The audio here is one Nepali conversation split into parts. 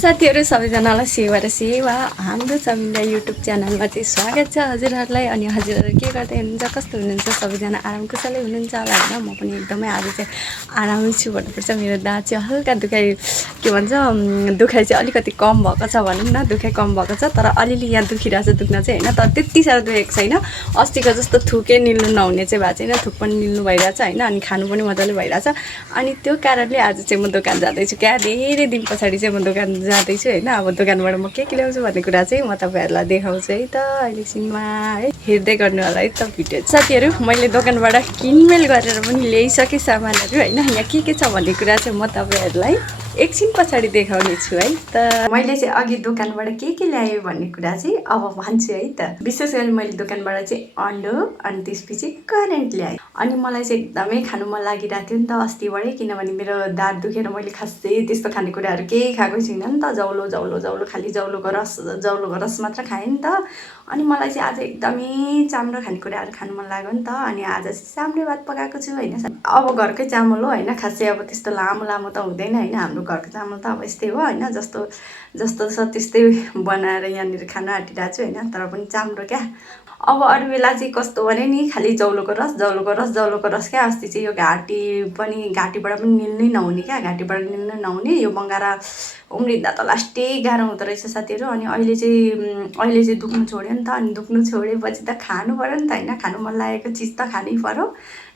साथीहरु सबैजनालाई सेवा र सेवा हाम्रो सामिनराई युट्युब च्यानलमा चाहिँ स्वागत छ हजुरहरुलाई। अनि हजुरहरु के गर्दै हुनुहुन्छ, कस्तो हुनुहुन्छ, सबैजना आराम कुशलै हुनुहुन्छ होला हैन। म पनि एकदमै आज चाहिँ आरामै छु भन्नुपर्छ। मेरो दाँत चाहिँ हल्का दुखाइ के भन्छ दुखाइ चाहिँ अलिकति कम भएको छ भनौँ न। दुखाइ कम भएको छ तर अलिअलि यहाँ दुखिरहेछ दुख्न चाहिँ हैन, तर त्यति साह्रो दुखेको छैन। अस्तिको जस्तो थुके निल्नु नहुने चाहिँ भएको छैन, थुक पनि निल्नु भइरहेछ हैन। अनि खानु पनि मजाले भइरहेछ। अनि त्यो कारणले आज चाहिँ म दोकान जाँदैछु क्या। धेरै दिन पछाडि चाहिँ म दोकान जाँदैछु हैन। अब दोकानबाट म के ल्याउँछु भन्ने कुरा चाहिँ म तपाईहरुलाई देखाउँछु है त अहिलेसम्ममा है। हेर्दै गर्नु होला है त भिडियो। साथीहरु मैले दोकानबाट किनमेल गरेर पनि ल्याइसके सामानहरु हैन। यहाँ के छ भन्ने कुरा चाहिँ म तपाईहरुलाई एकछिन पछाडि देखाउने छु है त। मैले चाहिँ अघि दोकानबाट के ल्याएँ भन्ने कुरा चाहिँ अब भन्छु है त। विशेष गरी मैले दोकानबाट चाहिँ अन्डो अनि त्यसपछि करेन्ट ल्याएँ। अनि मलाई चाहिँ एकदमै खानु मन लागिरहेको थियो नि त अस्तिबाटै, किनभने मेरो दाँत दुखेर मैले खासै त्यस्तो खानेकुराहरू केही खाएको छैन नि त। जौलो खालि जौलोको रस मात्र खाएँ नि त। अनि मलाई चाहिँ आज एकदमै चाम्रो खानेकुराहरू खानु मन लाग्यो नि त। अनि आज चाहिँ चाम्रे भात पकाएको छु हैन। अब घरकै चामल हो हैन, खासै अब त्यस्तो लामो त हुँदैन हैन। हाम्रो घरको चामल त अब यस्तै हो हैन, जस्तो छ त्यस्तै बनाएर यहाँनिर खान आँटिरहेको छु हैन। तर पनि चाम्रो क्या। अब अरू बेला चाहिँ कस्तो भने नि खालि जौलोको रस क्या। अस्ति चाहिँ यो घाँटीबाट पनि निल्नै नहुने क्या। घाँटीबाट निल्नै नहुने यो बङ्गारा उम्रिँदा त लास्टै गाह्रो हुँदो रहेछ साथीहरु। अनि अहिले चाहिँ दुख्नु छोड्यो नि त। अनि दुख्नु छोडेपछि त खानु पर्यो नि त हैन। खानु मन लागेको चिज त खानै पर्यो।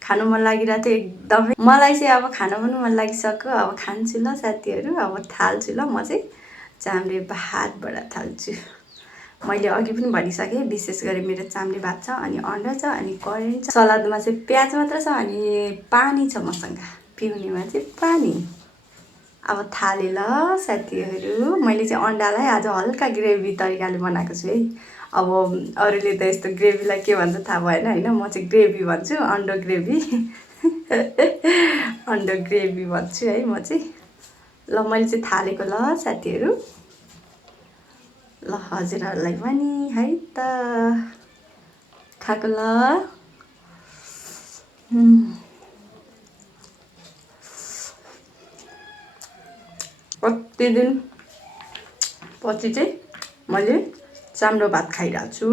खानु मन लागिरहेको थियो एकदमै। मलाई चाहिँ अब खान पनि मन लागिसक्यो। अब खान्छु ल साथीहरु। अब थाल्छु ल म चाहिँ चाम्रे भातबाट थाल्छु। मैले अघि पनि भनिसकेँ, विशेष गरी मेरो चाम्रे भात छ अनि अन्डा छ अनि करेन्ट छ। सलादमा चाहिँ प्याज मात्र छ अनि पानी छ मसँग, पिउनेमा चाहिँ पानी। अब थाले ल साथीहरु। मैले चाहिँ अन्डालाई आज हल्का ग्रेभी तरिकाले बनाएको छु है। अब अरूले त यस्तो ग्रेभीलाई के भन्छ थाहा भएन हैन। म चाहिँ ग्रेभी भन्छु, अन्डो ग्रेभी अन्डो ग्रेभी भन्छु है म चाहिँ। ल मैले चाहिँ थालेको ल साथीहरु। ल हजुरहरुलाई पनि है त खाएको ल। कति दिन पछि चाहिँ मैले चाम्रो भात खाइरहेको छु।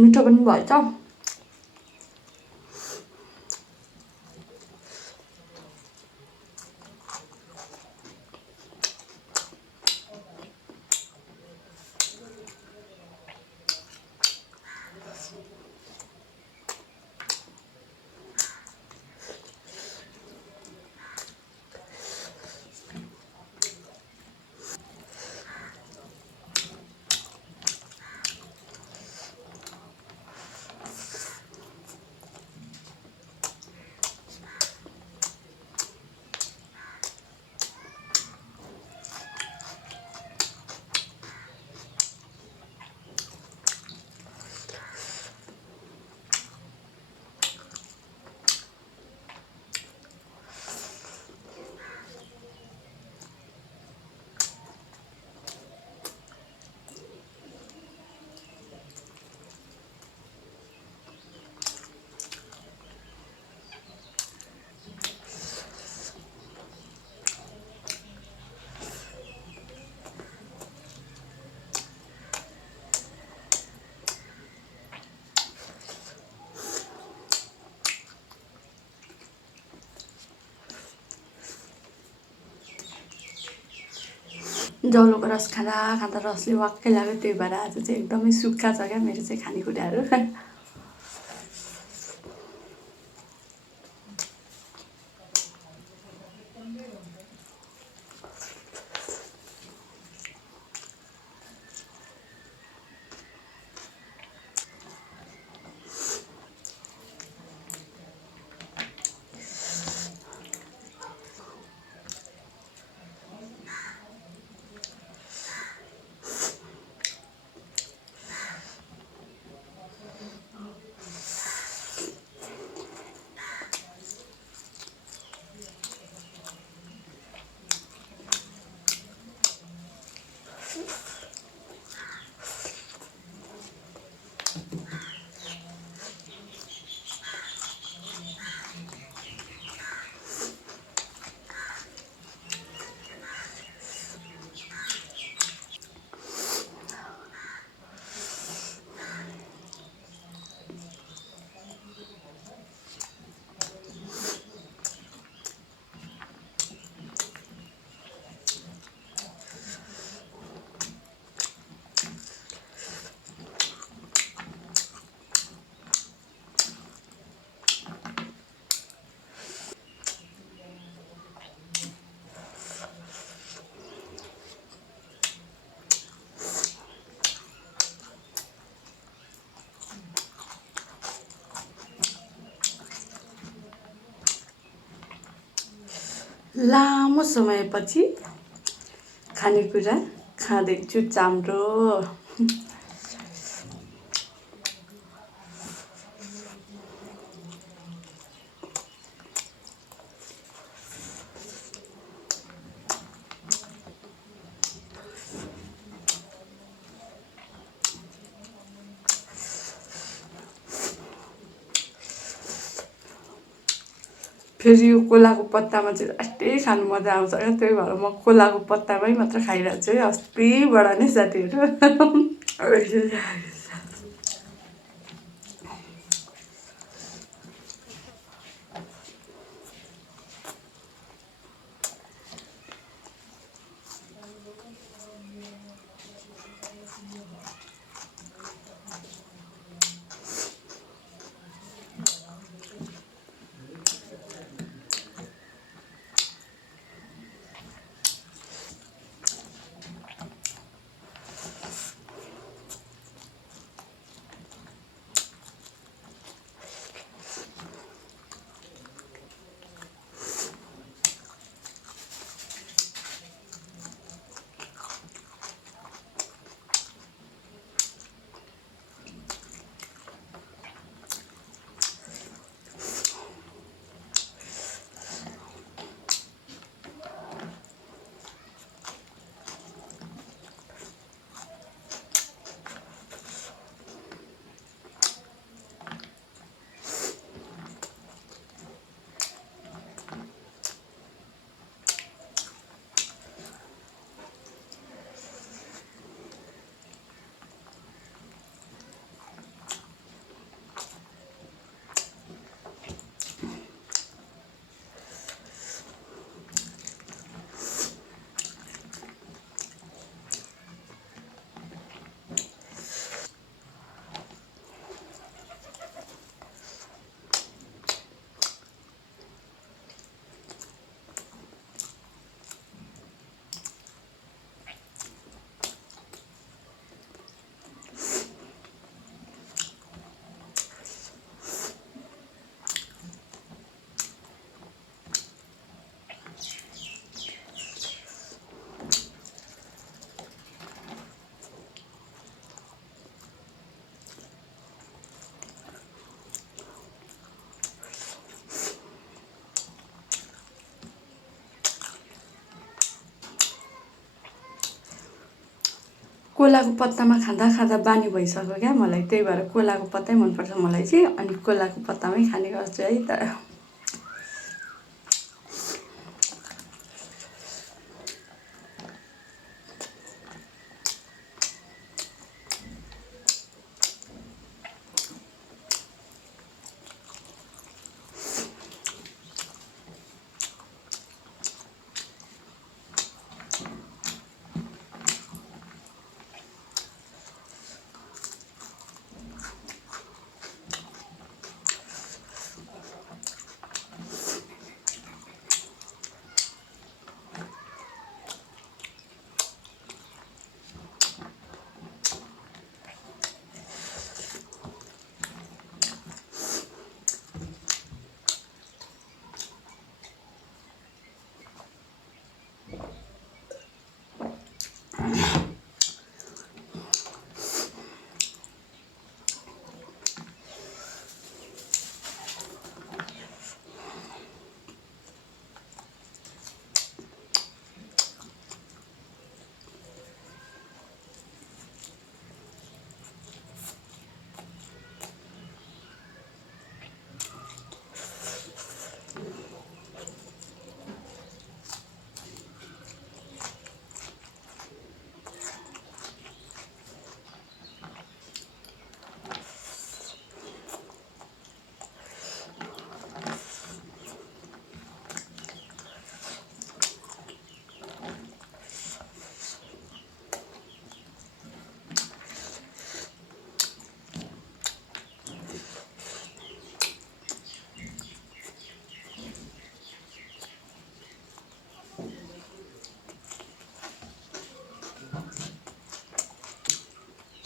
मिठो पनि भएछ। जौलोको रस खाँदा रसले वाक्कै लाग्यो। त्यही भएर आज चाहिँ एकदमै सुक्खा छ क्या मेरो चाहिँ खानेकुराहरू। लामो समयपछि खानेकुरा खाँदैछु चाम्रो। फेरि यो कोलाको पत्तामा चाहिँ यस्तै खानु मजा आउँछ क्या, त्यही भएर म कोलाको पत्तामै मात्र खाइरहेको छु है अस्तिबाट नै साथीहरू। कोलाको पत्तामा खाँदा खाँदा बानी भइसक्यो क्या मलाई, त्यही भएर कोलाको पत्तै मनपर्छ मलाई चाहिँ, अनि कोलाको पत्तामै खाने गर्छु है त।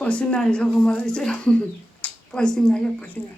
पसिना आइसक्यो मलाई चाहिँ पसिना क्या पसिना।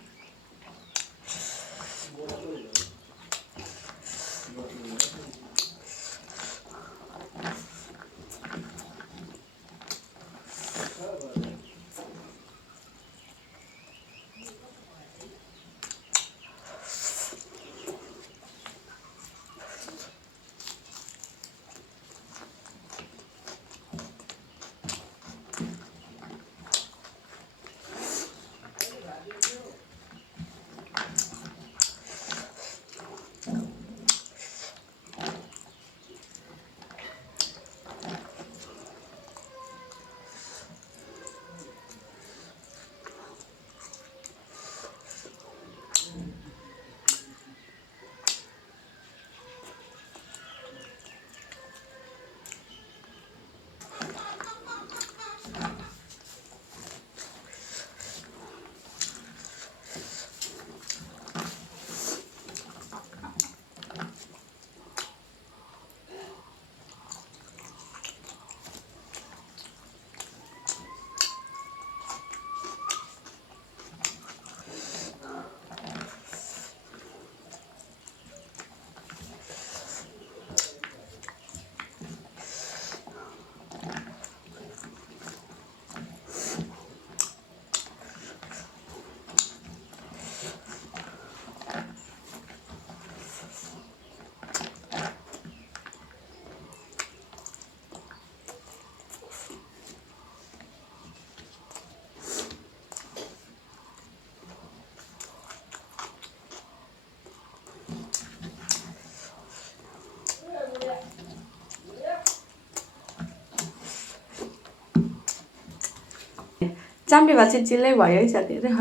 चाम्रे भात चाहिँ चिल्लै भयो है साथीहरू।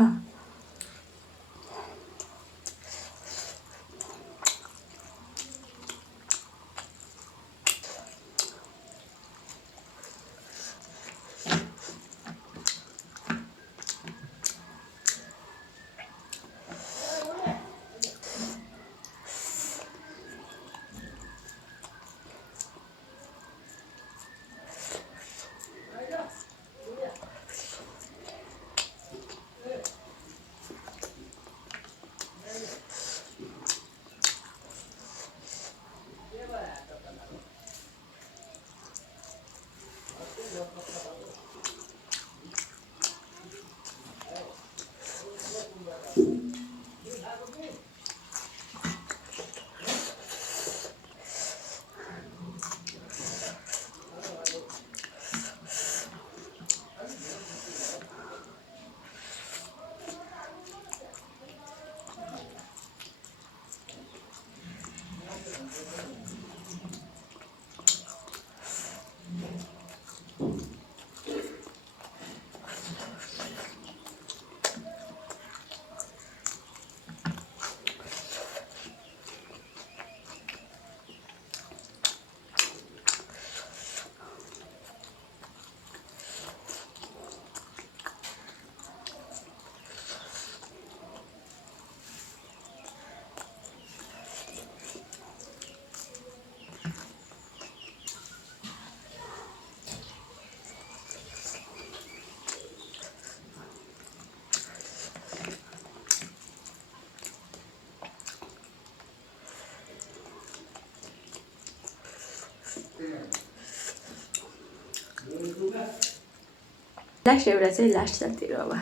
लास्ट एउटा चाहिँ लास्ट साथीहरू अब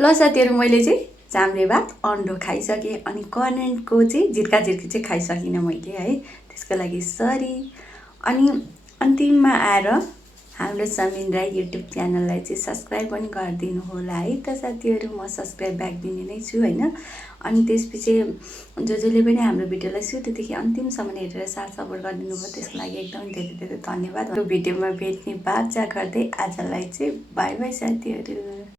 ल साथीहरू मैले चाहिँ चाम्रे भात अन्डो खाइसकेँ अनि कर्नेलको चाहिँ झिर्का झिर्की चाहिँ खाइसकिनँ मैले है। त्यसको लागि सरी। अनि अन्तिममा आएर हाम्रो सामिनराई युट्युब च्यानललाई चाहिँ सब्सक्राइब पनि गरिदिनु होला है त साथीहरू। म सब्सक्राइब ब्याक दिने नै छु होइन। अनि त्यसपछि जसले पनि हाम्रो भिडियोलाई सुरुदेखि अन्तिमसम्म हेरेर साथ सपोर्ट गरिदिनु भयो त्यसको लागि एकदमै धेरै धेरै धन्यवाद। भिडियोमा भेट्ने बाचा गर्दै आजलाई चाहिँ बाई बाई साथीहरू।